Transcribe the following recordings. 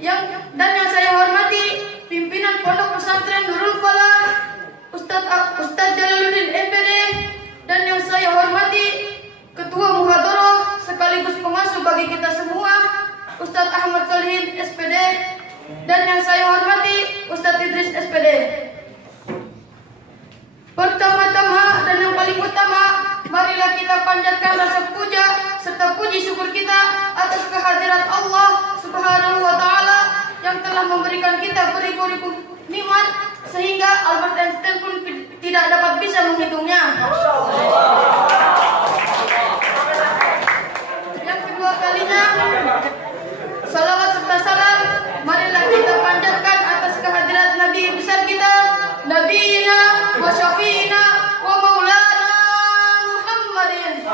yang saya hormati pimpinan Pondok Pesantren Nurul Falah, Ustadz Jalaluddin MPD, dan yang saya hormati Ketua Muhadharah sekaligus pengasuh bagi kita semua, Ustadz Ahmad Solihin SPD, dan yang saya hormati Ustadz Idris SPD. Pertama-tama dan yang paling utama, marilah kita panjatkan rasa puja serta puji syukur kita atas kehadirat Allah Subhanahu wa Ta'ala yang telah memberikan kita beribu-ribu nikmat sehingga Albert Einstein pun tidak dapat bisa menghitungnya. Yang kedua kalinya, salawat serta salam marilah kita panjatkan atas kehadirat Nabi besar kita, Nabiyina wa Syafi'ina wa Maulana Muhammadin,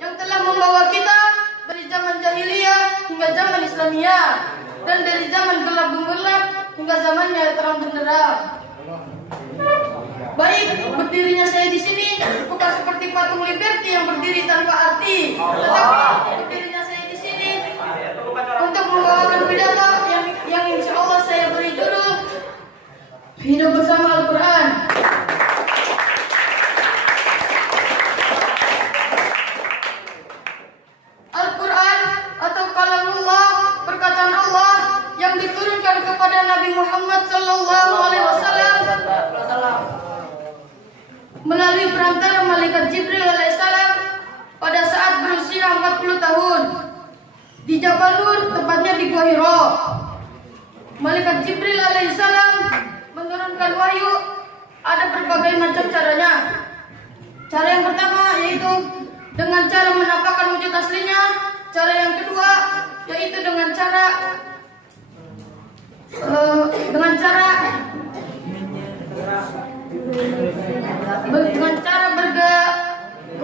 yang telah membawa kita dari zaman jahiliyah hingga zaman Islamiyah, dan dari zaman gelap gemilang hingga zamannya terang benderang. Baik, berdirinya saya di sini bukan seperti patung Liberty yang berdiri tanpa arti, tetapi berdirinya saya di sini untuk membawakan pidato yang insya Allah saya beri judul Hidup Bersama Al-Quran. Al-Quran atau kalamullah, perkataan Allah yang diturunkan kepada Nabi Muhammad SAW melalui perantara malaikat Jibril alaihissalam pada saat berusia 40 tahun di Jabal Nur, tepatnya di Gua Hira. Malaikat Jibril alaihissalam menurunkan wahyu ada berbagai macam caranya. Cara yang pertama yaitu dengan cara menampakkan wujud aslinya. Cara yang kedua yaitu dengan cara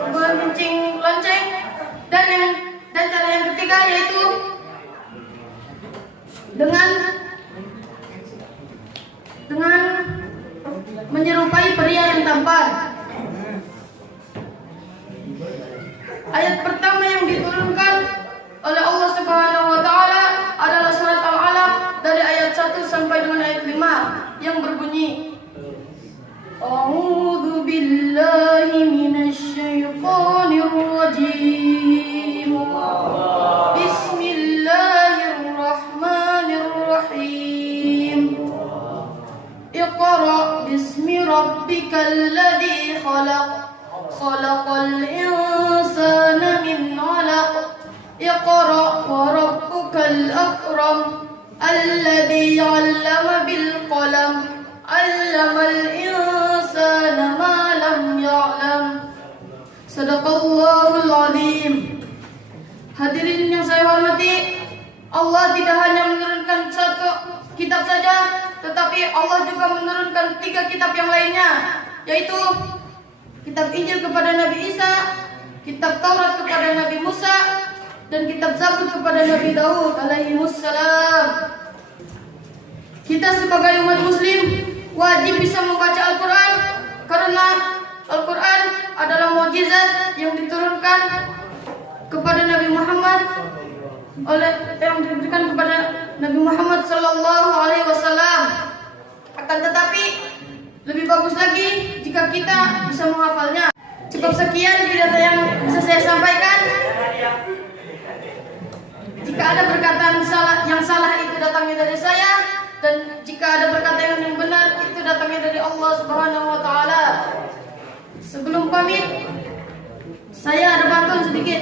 bergencing lonceng, dan cara yang ketiga yaitu dengan menyerupai pria yang tampan. Ayat pertama yang diturunkan oleh Allah Subhanahu wa Ta'ala adalah surat Al-Alaq dari ayat 1 sampai dengan ayat 5 yang berbunyi, A'udzu billahi minasy syaithanir rajim. Bismillahirrahmanirrahim. Iqra bismi rabbikal ladzi khalaq. Khalaqal insana min 'alaq. Iqra wa rabbukal akram. Alladzi 'allama bil qalam. 'Allamal insana ma lam ya'lam. Sadaqallahul azim. Hadirin yang saya hormati, Allah tidak hanya menurunkan satu kitab saja, tetapi Allah juga menurunkan 3 kitab yang lainnya, yaitu kitab Injil kepada Nabi Isa, kitab Taurat kepada Nabi Musa, dan kitab Zabur kepada Nabi Daud alaihimussalam. Kita sebagai umat muslim wajib bisa membaca Al-Quran karena Al-Quran adalah mukjizat yang diturunkan kepada Nabi Muhammad yang diberikan kepada Nabi Muhammad sallallahu alaihi wasallam. Akan tetapi lebih bagus lagi jika kita bisa menghafalnya. Cukup sekian pidato yang bisa saya sampaikan. Jika ada perkataan yang salah itu datangnya dari saya, dan jika ada perkataan yang benar itu datangnya dari Allah Subhanahu wa Ta'ala. Sebelum pamit, saya ada pantun sedikit.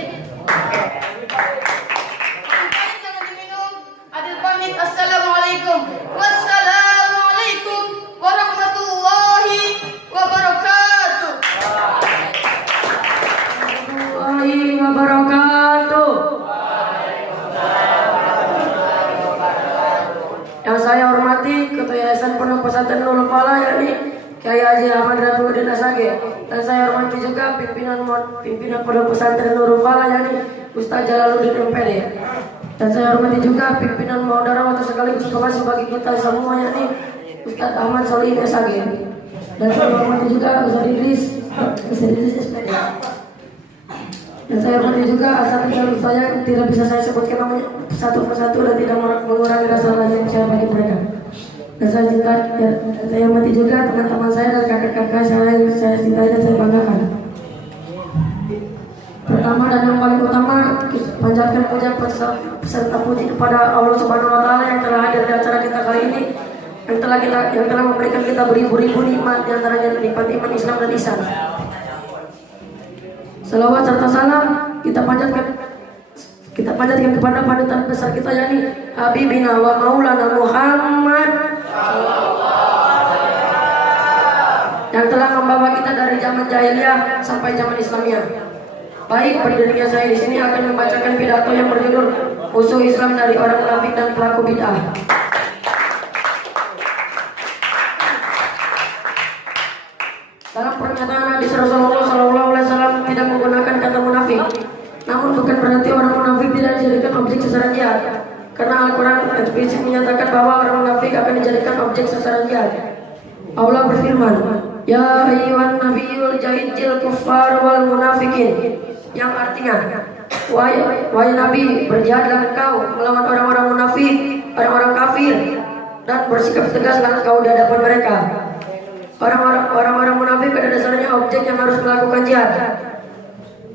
Jangan diminum. Adil pamit. Assalamualaikum. Wassalamualaikum warahmatullahi wabarakatuh. Warahmatullahi wabarakatuh. Yang saya hormati Ketua Yayasan Pondok Pesantren Nurul Falah yakni Kiai Haji Ahmad Rafiuddin Asage, dan saya hormati juga pimpinan Pondok Pesantren Nurul Falah yakni Ustadz Jalaluddin MPD, dan saya hormati juga pimpinan Muhadharah atau sekaligus pengasuh bagi kita semua yakni Ustadz Ahmad Solihin Asage, dan saya hormati juga Ustadz Idris SPD. Dan saya hormati juga asatidz saya tidak bisa saya sebutkan namanya satu persatu dan tidak mengurangi rasa yang saya bagi mereka. Dan saya cinta, ya, saya hormati juga teman-teman saya dan kakak-kakak saya yang saya cintai dan saya banggakan. Pertama dan yang paling utama, panjatkan puja serta puji kepada Allah Subhanahu Wa Taala yang telah hadir di acara kita kali ini, yang telah memberikan kita beribu-ribu nikmat, di antaranya nikmat iman, Islam dan ihsan. Salawat serta salam kita panjatkan kepada panutan besar kita, yakni Habibina wa Maulana Muhammad yang telah membawa kita dari zaman jahiliyah sampai zaman Islamiyah. Baik, berdirinya saya di sini akan membacakan pidato yang berjudul Musuh Islam dari Orang Munafik dan Pelaku Bid'ah. Dalam pernyataan Nabi Rasulullah SAW tidak menggunakan kata munafik. Namun bukan berarti orang munafik tidak dijadikan objek sasaran jihad. Karena Al-Quran eksplisit menyatakan bahwa orang munafik akan dijadikan objek sasaran jihad. Allah berfirman, Ya ayyuhan nabiyul jahidil kuffar wal munafikin, yang artinya, wahai Nabi, berjihadlah engkau melawan orang-orang munafik, orang-orang kafir, dan bersikap tegaslah engkau di hadapan mereka. Orang-orang munafik pada dasarnya objek yang harus melakukan jihad,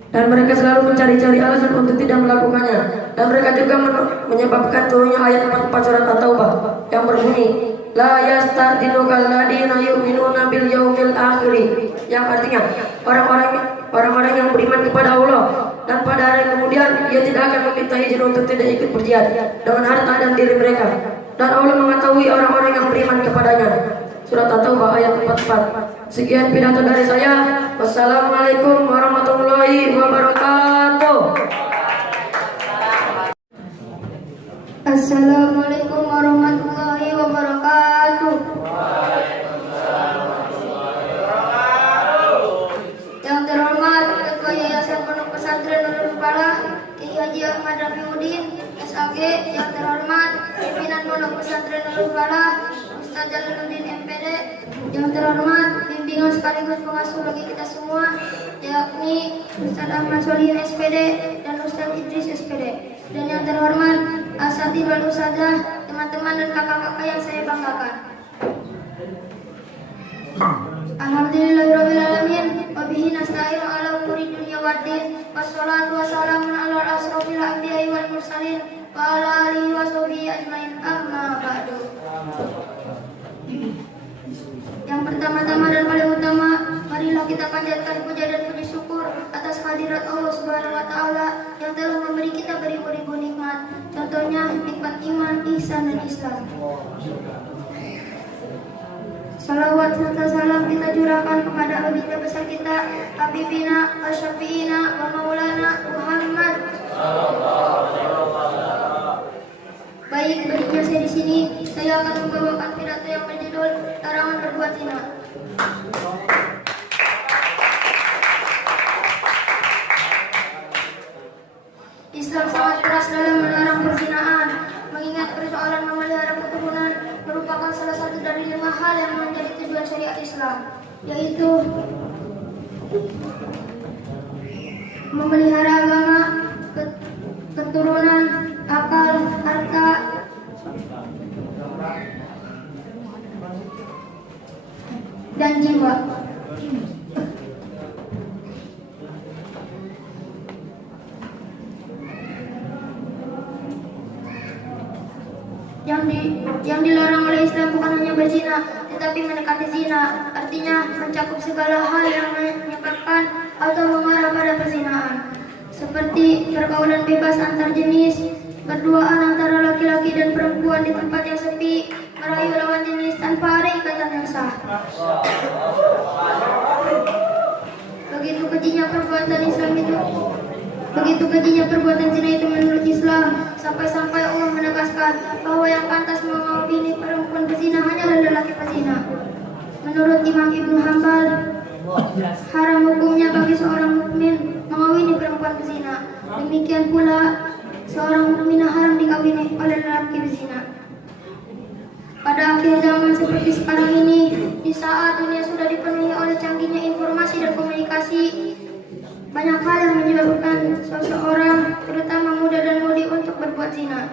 dan mereka selalu mencari-cari alasan untuk tidak melakukannya. Dan mereka juga menyebabkan turunnya ayat 44 surat At-Taubah yang berbunyi, La yasta'dinukal ladina yu'minuna bil yaumil akhir, yang artinya orang-orang yang beriman kepada Allah dan pada hari kemudian, ia tidak akan meminta izin untuk tidak ikut berjihad dengan harta dan diri mereka. Dan Allah mengetahui orang-orang yang beriman kepadanya. Surat At-Taubah ayat 44. Sekian pidato dari saya. Wassalamualaikum warahmatullahi wabarakatuh. Assalamualaikum warahmatullahi wabarakatuh. Yang terhormat Ketua Yayasan Pondok Pesantren Nurul Falah Kiai Haji Ahmad Rafiuddin SAG, yang terhormat pimpinan Pondok Pesantren Nurul Falah Ustaz Jalaluddin MPD, yang terhormat bimbingan sekaligus pengasuh bagi kita semua, yakni Ustaz Ahmad Solihin SPD dan Ustaz Idris SPD, dan yang terhormat asatidz wal ustadzah, teman-teman dan kakak-kakak yang saya banggakan. Alhamdulillahirabbil alamin wa bihi nasta'inu ala umuri dunya waddin, wassalatu wassalamu ala asrofil anbiya'i wal mursalin wa ala alihi wa sahbihi ajmain, amma ba'du. Yang pertama-tama dan paling utama, marilah kita panjatkan puja dan puji syukur atas hadirat Allah Subhanahu wa Ta'ala yang telah memberi kita beribu-ribu nikmat. Contohnya nikmat iman, ihsan dan Islam. Salawat serta salam kita curahkan kepada baginda besar kita, Habibina wa Syafi'ina wa Maulana Muhammad. Baik, berdirinya saya di sini, saya akan membawakan pidato yang berjudul Larangan Berbuat Zina. Islam sangat keras dalam melarang perzinaan, mengingat persoalan memelihara keturunan merupakan salah satu dari 5 hal yang menjadi tujuan syariat Islam, yaitu memelihara agama, keturunan, akal, harta, dan jiwa. Yang dilarang oleh Islam bukan hanya berzina, tetapi mendekati zina, artinya mencakup segala hal yang menyebabkan atau mengarah pada perzinaan, seperti pergaulan bebas antar jenis, berduaan antara laki-laki dan perempuan di tempat yang sepi, merayu lawan jenis tanpa ada ikatan yang sah. Begitu kejinya perbuatan zina itu menurut Islam, sampai-sampai Allah menegaskan bahwa yang pantas mengawini perempuan berzina hanyalah lelaki pezina. Menurut Imam Ibnu Hanbal, haram hukumnya bagi seorang mukmin mengawini perempuan berzina. Demikian pula seorang mukminah haram dikawini oleh lelaki berzina. Pada akhir zaman seperti sekarang ini, di saat dunia sudah dipenuhi oleh canggihnya informasi dan komunikasi, banyak hal yang menyebabkan menganjurkan seseorang, terutama muda dan mudi, untuk berbuat zina.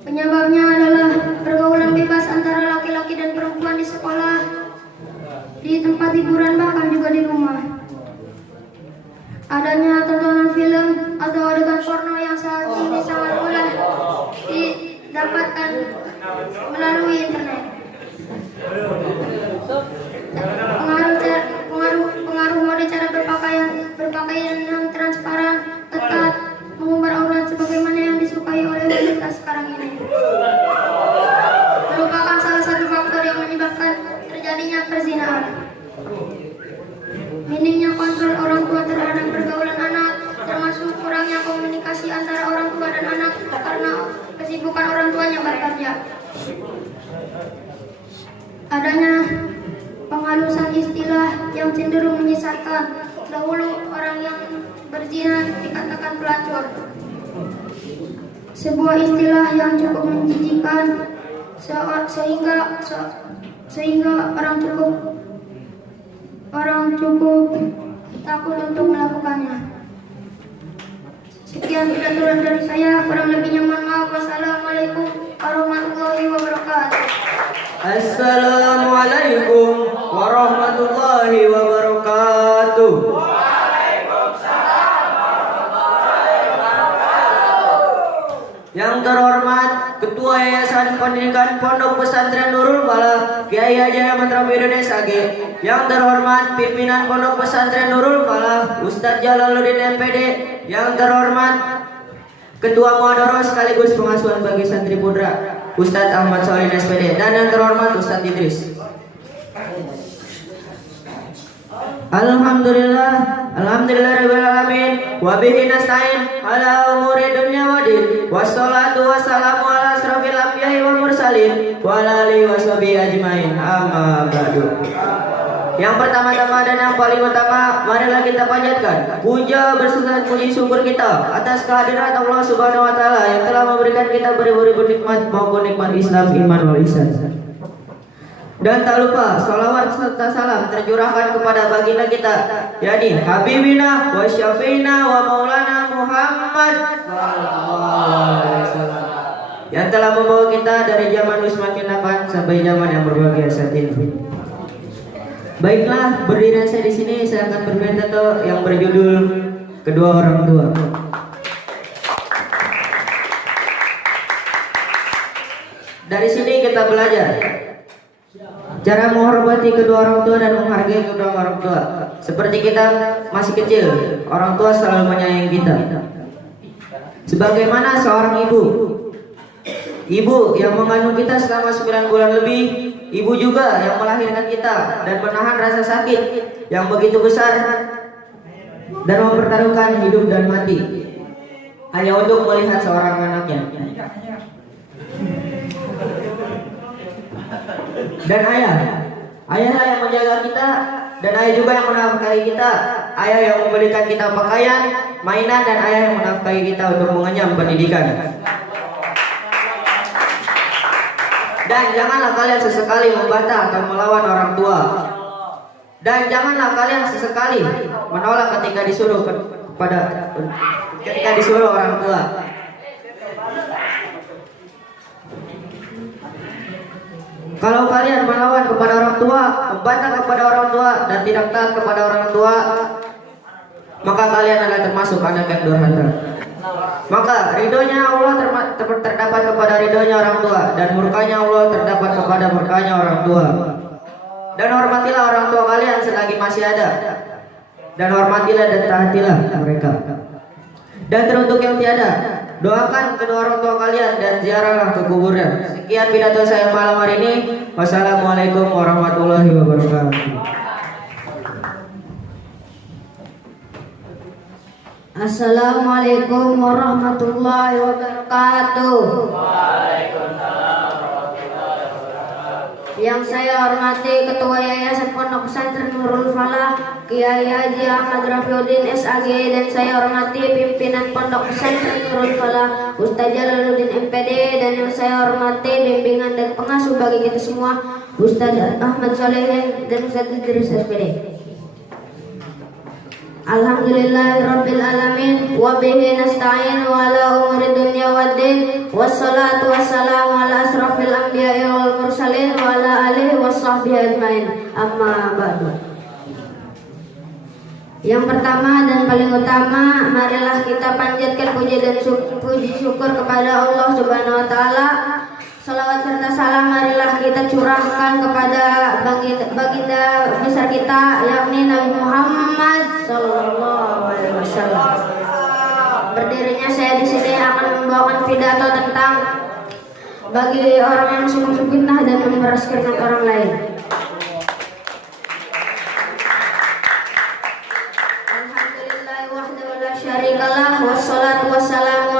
Penyebabnya adalah pergaulan bebas antara laki-laki dan perempuan di sekolah, di tempat hiburan, bahkan juga di rumah. Adanya tontonan film atau adegan porno yang saat ini sangat mudah didapatkan melalui internet. Pengaruh mode cara berpakaian yang transparan, ketat, mengumbar aurat sebagaimana yang disukai oleh wanita sekarang ini merupakan salah satu faktor yang menyebabkan terjadinya perzinahan. Minimnya kontrol orang tua terhadap pergaulan anak, termasuk kurangnya komunikasi antara orang tua dan anak karena kesibukan orang tuanya bekerja. Adanya penghalusan istilah yang cenderung menyesatkan. Dahulu orang yang berzina dikatakan pelacur, sebuah istilah yang cukup menjijikkan sehingga orang cukup takut untuk melakukannya. Sekian pidatoran dari saya, kurang lebihnya mohon maaf. Wassalamualaikum warahmatullahi wabarakatuh. Assalamualaikum warahmatullahi wabarakatuh. Yang terhormat Ketua Yayasan Pendidikan Pondok Pesantren Nurul Falah Kiai Haji Ahmad Rafiuddin SAG. Yang terhormat Pimpinan Pondok Pesantren Nurul Falah Ustadz Jalaluddin MPD. Yang terhormat Ketua Muadaros sekaligus pengasuhan bagi santri putra Ustadz Ahmad Solihin SPD. Dan yang terhormat Ustadz Idris. Alhamdulillahirabbil alamin wa bihi nasta'in ala umuri dunya waddin. Wassalatu wassalamu ala asrofil anbiya'i wal mursalin wa ala alihi washabihi ajmain. Amma ba'du. Yang pertama-tama dan yang paling utama, marilah kita panjatkan puja berserta puji syukur kita atas kehadirat Allah Subhanahu wa taala yang telah memberikan kita beribu-ribu nikmat maupun nikmat Islam, iman wal ihsan. Dan tak lupa salawat serta salam tercurahkan kepada baginda kita, yakni Habibina wa Syafiina wa Maulana Muhammad yang telah membawa kita dari zaman Utsman bin Affan sampai zaman yang berbahagia saat ini. Baiklah, berdiri saya di sini, saya akan berpidato yang berjudul Kedua Orang Tua. Dari sini kita belajar cara menghormati kedua orang tua dan menghargai kedua orang tua. Seperti kita masih kecil, orang tua selalu menyayangi kita. Sebagaimana seorang ibu yang mengandung kita selama 9 bulan lebih, ibu juga yang melahirkan kita dan menahan rasa sakit yang begitu besar dan mempertaruhkan hidup dan mati hanya untuk melihat seorang anaknya. Dan ayahlah yang menjaga kita, dan ayah juga yang menafkahi kita. Ayah yang memberikan kita pakaian, mainan, dan ayah yang menafkahi kita untuk mengenyam pendidikan. Dan janganlah kalian sesekali membantah atau melawan orang tua. Dan janganlah kalian sesekali menolak ketika disuruh orang tua. Kalau kalian melawan kepada orang tua, membantah kepada orang tua, dan tidak taat kepada orang tua, maka kalian adalah termasuk anak yang durhaka. Maka ridhonya Allah terdapat kepada ridhonya orang tua, dan murkanya Allah terdapat kepada murkanya orang tua. Dan hormatilah orang tua kalian selagi masih ada, dan hormatilah dan taatilah mereka. Dan teruntuk yang tiada, doakan kedua orang tua kalian dan ziarahlah ke kuburan. Sekian pidato saya malam hari ini. Wassalamualaikum warahmatullahi wabarakatuh. Assalamualaikum warahmatullahi wabarakatuh. Yang saya hormati Ketua Yayasan Pondok Pesantren Nurul Falah Kiai Haji Ahmad Rafiuddin SAG, dan saya hormati pimpinan Pondok Pesantren Nurul Falah Ustadz Jalaluddin MPD, dan yang saya hormati bimbingan dan pengasuh bagi kita semua Ustadz Ahmad Solihin dan Ustadz Idris SPD. Alhamdulillahirabbil alamin wa bihi nasta'in wa ala umuri dunya waddin wassalatu wassalamu ala asrafil anbiya'i wal mursalin wa ala alihi washabbihi ajmain. Amma ba'du. Yang pertama dan paling utama, marilah kita panjatkan puji dan puji syukur kepada Allah Subhanahu wa taala. Salawat serta salam marilah kita curahkan kepada baginda besar kita, yakni Nabi Muhammad sallallahu alaihi wasallam. Berdirinya saya di sini akan membawakan pidato tentang bagi orang yang suka memfitnah dan memeras keringat orang lain. Alhamdulillah wahdahu la syarikalah wassalatu wassalamu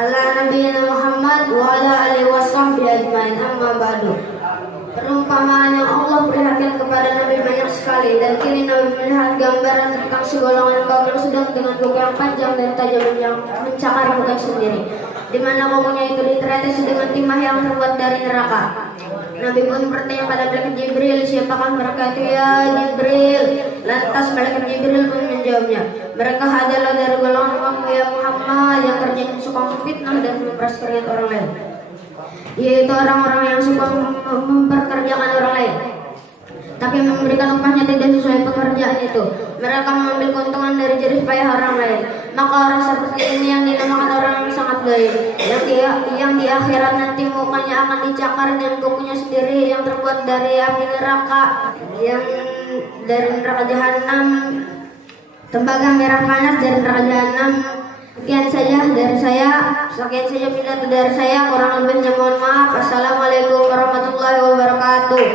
ala nabiyina Muhammad wa ala alihi washabbihi ajmain. Amma ba'du. Perumpamaan yang Allah perlihatkan kepada Nabi banyak sekali, dan kini Nabi melihat gambaran tentang segolongan kaum yang sedang dengan kuku yang panjang dan tajam yang mencakar bukan sendiri, di mana kukunya itu ditetes dengan timah yang terbuat dari neraka. Nabi pun bertanya pada malaikat Jibril, siapakah mereka itu ya Jibril? Lantas malaikat Jibril pun menjawabnya, mereka adalah dari golongan kamu ya Muhammad yang kerjanya suka memfitnah dan memeras keringat orang lain, yaitu orang-orang yang suka memperkerjakan orang lain tapi memberikan upahnya tidak sesuai pekerjaan itu. Mereka mengambil keuntungan dari jerih payah orang lain. Maka orang seperti ini yang dinamakan orang yang sangat baik, yang di akhirat nanti mukanya akan dicakar dan kukunya sendiri yang terbuat dari api neraka, yang dari neraka jahanam, tembaga merah panas dari neraka jahanam. Sekian saja pidato dari saya, kurang lebihnya mohon maaf. Assalamualaikum warahmatullahi wabarakatuh.